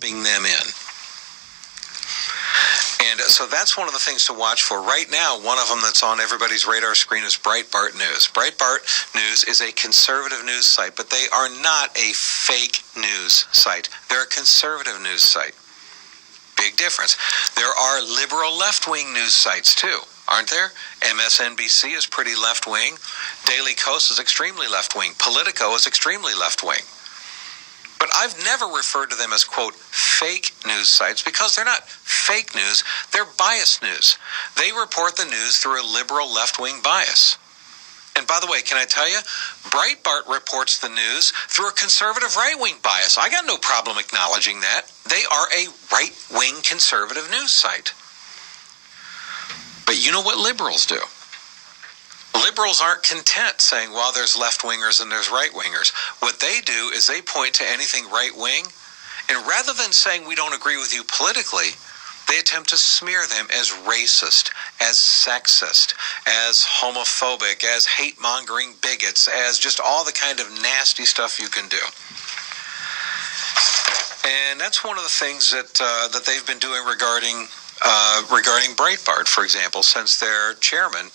them in. And so that's one of the things to watch for. Right now, one of them that's on everybody's radar screen is Breitbart News. Breitbart News is a conservative news site, but they are not a fake news site. They're a conservative news site. Big difference. There are liberal left-wing news sites too, aren't there? MSNBC is pretty left-wing. Daily Kos is extremely left-wing. Politico is extremely left-wing. But I've never referred to them as, quote, fake news sites because they're not fake news. They're biased news. They report the news through a liberal left-wing bias. And by the way, can I tell you, Breitbart reports the news through a conservative right-wing bias. I got no problem acknowledging that. They are a right-wing conservative news site. But you know what liberals do? Liberals aren't content saying, well, there's left-wingers and there's right-wingers. What they do is they point to anything right-wing, and rather than saying we don't agree with you politically, they attempt to smear them as racist, as sexist, as homophobic, as hate-mongering bigots, as just all the kind of nasty stuff you can do. And that's one of the things that they've been doing regarding Breitbart, for example, since their chairman,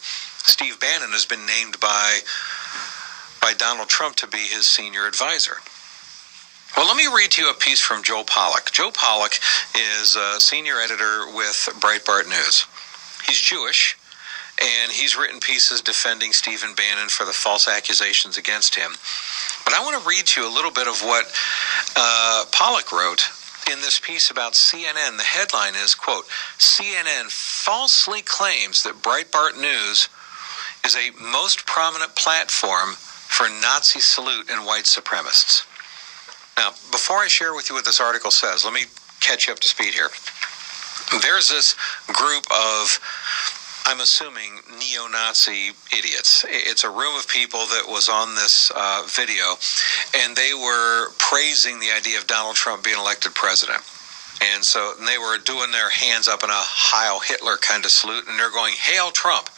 Steve Bannon, has been named by Donald Trump to be his senior advisor. Well, let me read to you a piece from Joe Pollak. Joe Pollak is a senior editor with Breitbart News. He's Jewish, and he's written pieces defending Stephen Bannon for the false accusations against him. But I want to read to you a little bit of what Pollak wrote in this piece about CNN. The headline is, quote, CNN falsely claims that Breitbart News is a most prominent platform for Nazi salute and white supremacists. Now, before I share with you what this article says, let me catch you up to speed here. There's this group of, I'm assuming, neo-Nazi idiots. It's a room of people that was on this video, and they were praising the idea of Donald Trump being elected president. And so they were doing their hands up in a Heil Hitler kind of salute, and they're going, Hail Trump.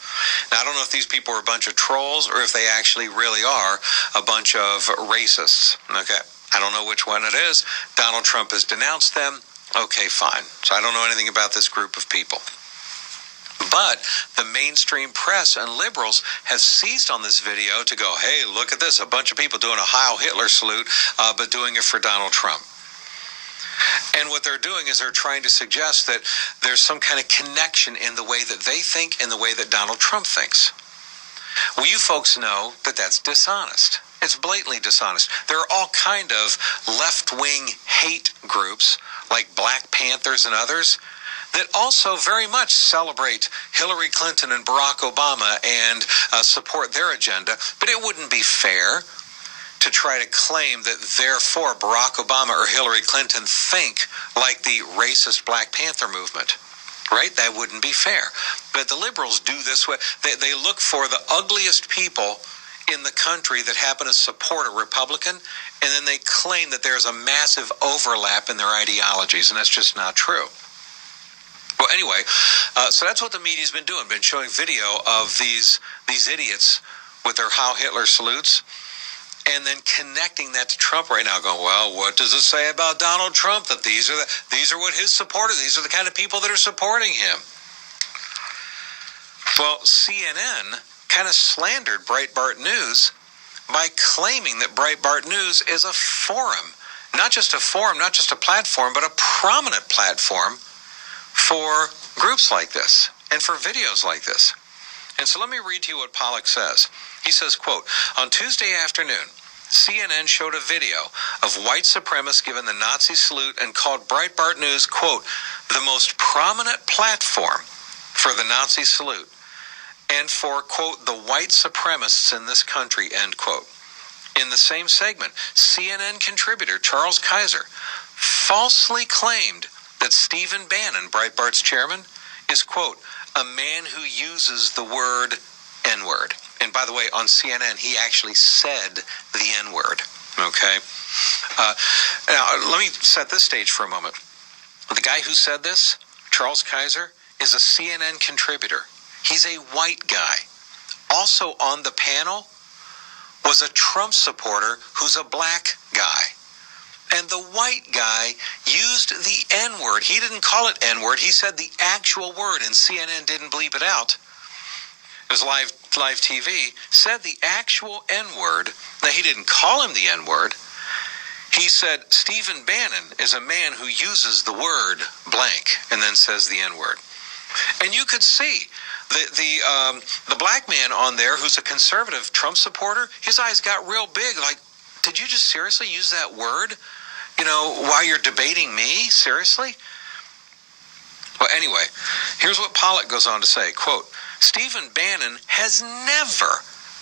Now, I don't know if these people are a bunch of trolls or if they actually really are a bunch of racists. Okay, I don't know which one it is. Donald Trump has denounced them. Okay, fine. So I don't know anything about this group of people. But the mainstream press and liberals have seized on this video to go, hey, look at this, a bunch of people doing a Heil Hitler salute, but doing it for Donald Trump. And what they're doing is they're trying to suggest that there's some kind of connection in the way that they think and the way that Donald Trump thinks. Well, you folks know that that's dishonest. It's blatantly dishonest. There are all kind of left-wing hate groups like Black Panthers and others that also very much celebrate Hillary Clinton and Barack Obama and support their agenda. But it wouldn't be fair to try to claim that therefore Barack Obama or Hillary Clinton think like the racist Black Panther movement, right? That wouldn't be fair. But the liberals do this way. They look for the ugliest people in the country that happen to support a Republican, and then they claim that there's a massive overlap in their ideologies, and that's just not true. Well, anyway, so that's what the media's been doing, been showing video of these idiots with their Heil Hitler salutes, and then connecting that to Trump right now, going, well, what does it say about Donald Trump? That these are what his supporters, these are the kind of people that are supporting him. Well, CNN kind of slandered Breitbart News by claiming that Breitbart News is a forum. Not just a forum, not just a platform, but a prominent platform for groups like this and for videos like this. And so let me read to you what Pollak says. He says, quote, on Tuesday afternoon, CNN showed a video of white supremacists giving the Nazi salute and called Breitbart News, quote, the most prominent platform for the Nazi salute and for, quote, the white supremacists in this country, end quote. In the same segment, CNN contributor Charles Kaiser falsely claimed that Stephen Bannon, Breitbart's chairman, is, quote, a man who uses the word N-word. And by the way, on CNN, he actually said the N-word, okay? Now, let me set this stage for a moment. The guy who said this, Charles Kaiser, is a CNN contributor. He's a white guy. Also on the panel was a Trump supporter who's a black guy. And the white guy used the N-word. He didn't call it N-word. He said the actual word, and CNN didn't bleep it out. It was live TV, said the actual N-word. Now, he didn't call him the N-word. He said, Stephen Bannon is a man who uses the word blank and then says the N-word. And you could see the black man on there who's a conservative Trump supporter, his eyes got real big, like, did you just seriously use that word? While you're debating me? Seriously? Well, anyway, here's what Pollock goes on to say, quote, Stephen Bannon has never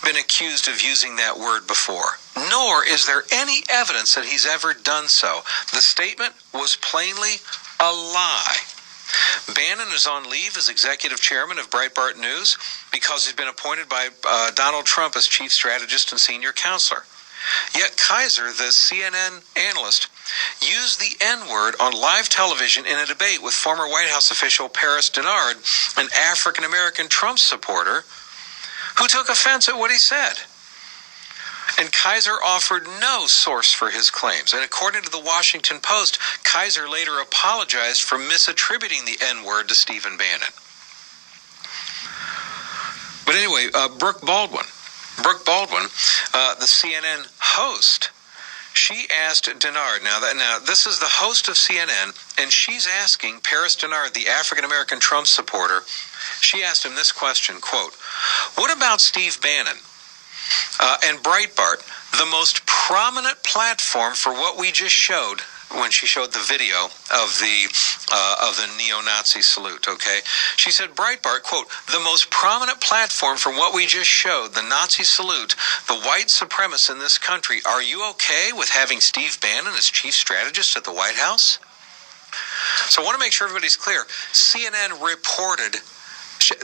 been accused of using that word before, nor is there any evidence that he's ever done so. The statement was plainly a lie. Bannon is on leave as executive chairman of Breitbart News because he's been appointed by Donald Trump as chief strategist and senior counselor. Yet Kaiser, the CNN analyst, used the N-word on live television in a debate with former White House official Paris Dennard, an African-American Trump supporter, who took offense at what he said. And Kaiser offered no source for his claims. And according to the Washington Post, Kaiser later apologized for misattributing the N-word to Stephen Bannon. But anyway, Brooke Baldwin, the CNN host, she asked Dennard, now this is the host of CNN, and she's asking Paris Dennard, the African-American Trump supporter, she asked him this question, quote, what about Steve Bannon and Breitbart, the most prominent platform for what we just showed when she showed the video of the neo-Nazi salute, okay? She said, Breitbart, quote, the most prominent platform for what we just showed, the Nazi salute, the white supremacists in this country, are you okay with having Steve Bannon as chief strategist at the White House? So I want to make sure everybody's clear. CNN reported,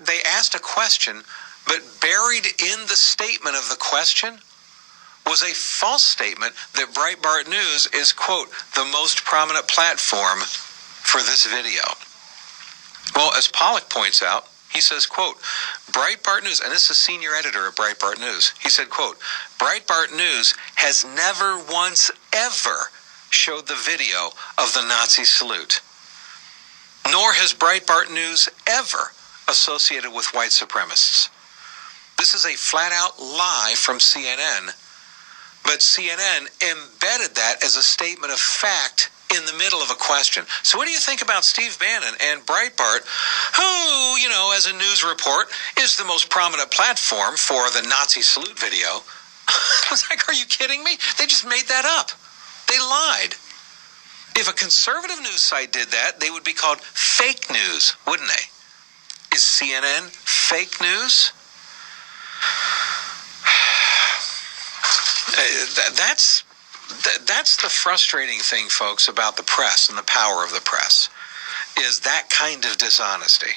they asked a question, but buried in the statement of the question was a false statement that Breitbart News is, quote, the most prominent platform for this video. Well, as Pollock points out, he says, quote, Breitbart News, and this is senior editor at Breitbart News, he said, quote, Breitbart News has never once ever showed the video of the Nazi salute, nor has Breitbart News ever associated with white supremacists. This is a flat-out lie from CNN, but CNN embedded that as a statement of fact in the middle of a question. So what do you think about Steve Bannon and Breitbart, who, as a news report, is the most prominent platform for the Nazi salute video? I was like, are you kidding me? They just made that up. They lied. If a conservative news site did that, they would be called fake news, wouldn't they? Is CNN fake news? That's the frustrating thing, folks, about the press and the power of the press, is that kind of dishonesty.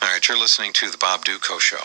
All right, you're listening to The Bob Dutko Show.